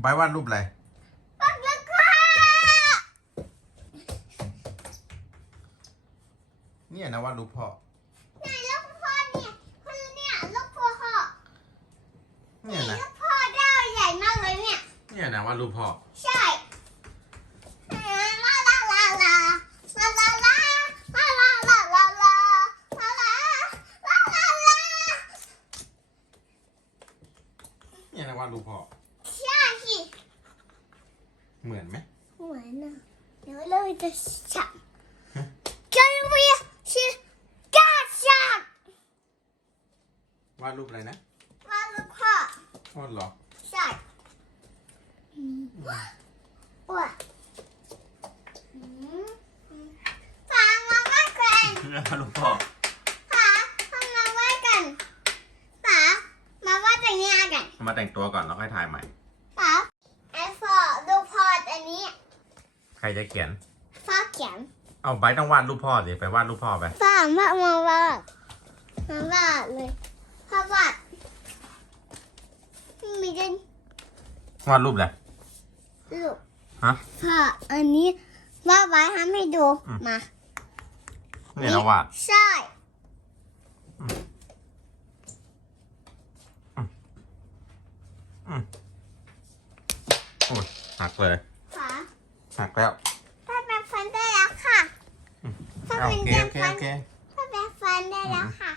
ใบวาดรูปอะไรปักแล้วค่ะเนี่ยนะว่ารูปพ่อไหนลูกพ่อเนี่ยคนเนี่ยลูกพ่อพ่อเนี่ยนะลูกพ่อได้ใหญ่มากเลยเนี่ย เนี่ยนะวาดรูปพ่อ ใช่เนี่ยนะวาดรูปพ่อ เหมือนไหมเหมือนน่ะเดี๋ยวเราจะฉับจะมีชิกาชับวาดรูปอะไรนะมาลูกพ่อวาดเหรอใช่ว้าฟังมาว่ากันเนี่ยวาดรูปพ่อป๋าฟังมาว่ากันป๋ามาว่าแต่งงานกัน มาแต่งตัวก่อนแล้วค่อยถ่ายใหม่ ป๋าไอ้พ่อลูกพ่ออันนี้ ใค รจะเขียน พ่อเขียนเอาใบร์ทต้องวาดรูปพ่อสิไปวาดรูปพ่อไปป๋ามามาว่ามาว่าเลยพ่อวาดมีกันวาดรูปอะไรลูกฮะ พ่ออันนี้ว่าไว้ทำให้ดูอืม มาเนี่ยนะวาด ใช่โอ้ยหักเลยฝา หักแล้วพ่อแปรงฟันได้แล้วค่ะพ่อเอาเป็นโอเคแปรงโอเคฟัโอนเค พ่อแปรงฟันได้แล้วค่ะ